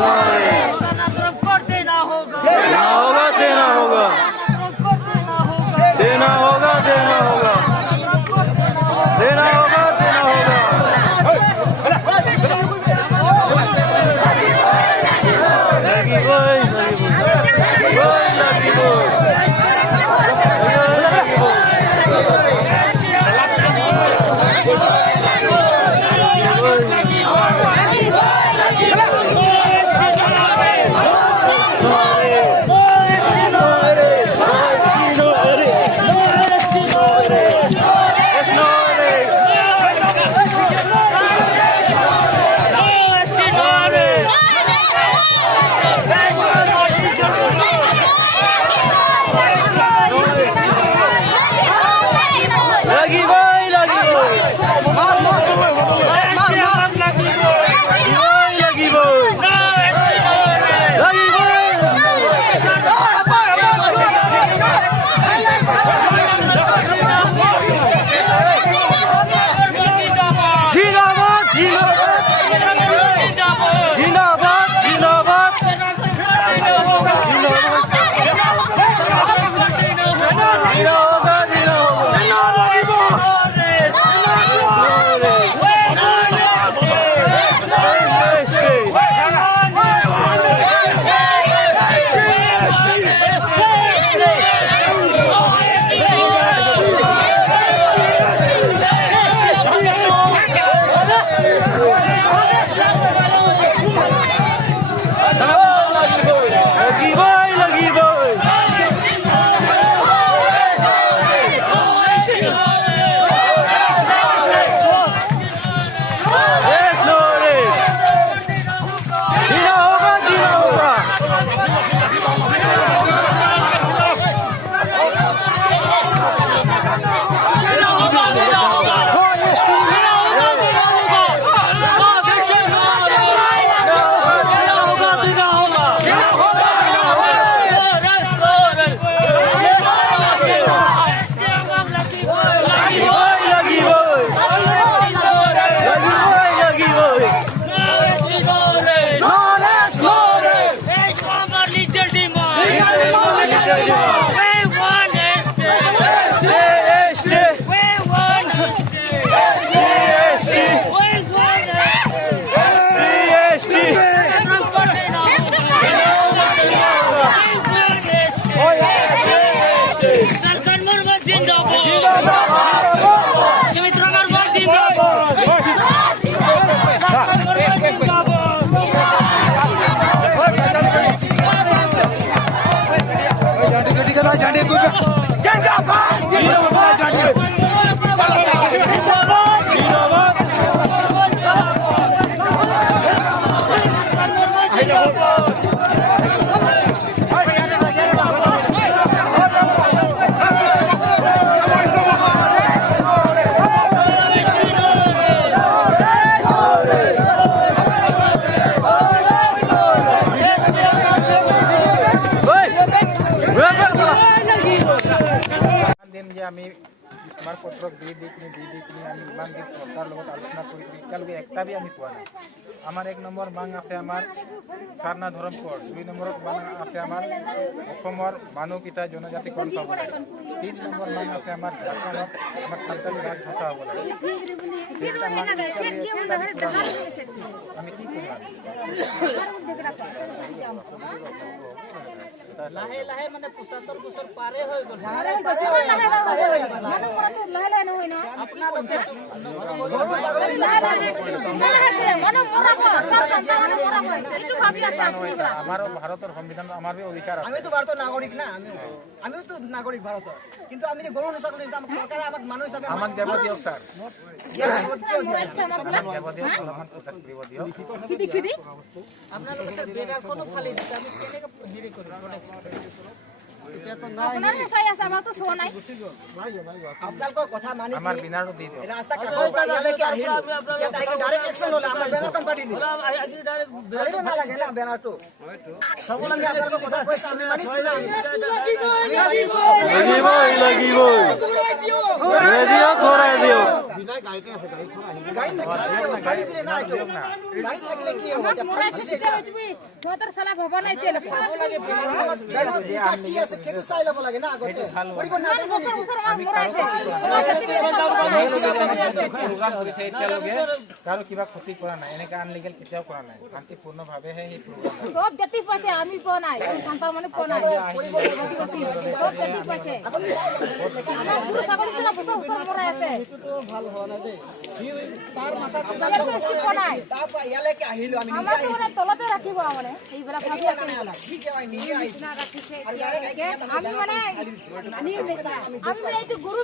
देना होगा देना होगा देना होगा देना होगा देना होगा देना होगा देना होगा लगी बोल लगी बोल আমি স্মারকপত্রক দি আমি ইমান দিন সরকার লগত আলোচনা কৰি এতিয়ালৈকে একটা বি আমি পোৱা নাই। আমাৰ 1 নম্বৰ মাং আছে আমাৰ সাৰনা ধৰমপুৰ, 2 নম্বৰত মাং আছে আমাৰ অসমৰ মানুহকেইটা জনজাতিকৰণ পাব লাগে, 3 নম্বৰ মাং আছে আমাৰ ঝাৰখণ্ডত আমাৰ সাঁওতালি ৰাজভাষা হ'ব লাগে। আমি কি কৰিম? লাহে লাহে মানে 75 বছর পারে হয়ে গেল। আমার ভারতের সংবিধান আমার অধিকার আছে। আমি তো ভারতের নাগরিক না, আমিও তো নাগরিক ভারতের, কিন্তু আমি যে গরু নষ্ট করি আমার সরকার আমার মানুষ হিসাবে আমাক যাব দিয়ক স্যার, আপনাদের বেগার কত খালি দিতে আমি কেনে হিরে করি আপনার কথা মানি আমার বিনারও দি দিও। রাস্তা কাগজ পাইলে কি আহিল এটা ডাইরেক্ট অ্যাকশন হলো আমার ব্যানার কোন পার্টি দিল গাড়ি না লাগে না ব্যানার তো সকল আমি আপনার কথা কইছি আমি মানিস না লাগিবই ঘূৰাই দিয়ক ঘূৰাই দিয়ক গাড়ী দিলে না এইটো গাড়ী থাকিলে কি হ'ব এতিয়া ফাইন দিছে এতিয়া সিহঁতৰ চলা ভবা নাই এতিয়া বেনাৰ দিছা কি আছে সেইটো চাই ল'ব লাগে না আগতে কৰিব নাজানে নেকি প্ৰগ্ৰাম কৰিছে এতিয়ালৈকে কাৰো কিবা ক্ষতি কৰা নাই এনেকে আনলিগেল কেতিয়াও কৰা নাই শান্তিপূৰ্ণভাৱেহে সেই প্ৰগ্ৰাম সব জাতি পাইছে আমি পোৱা নাই শান্তা মানে পোৱা নাই সব জাতি পাইছে আমাৰ গুৰু ছাগলী চলা বছৰ বছৰ মৰাই আছে তাৰ মাথাত পোৱা নাই তাৰ পৰা ইয়ালৈকে আহিলো আমি নিজে আমাক মানে তলতে ৰাখিব মানে এইবিলাক ভাবি আছে ঠিক আছে নিজে আহিছো আমি মানে এইটো গুৰু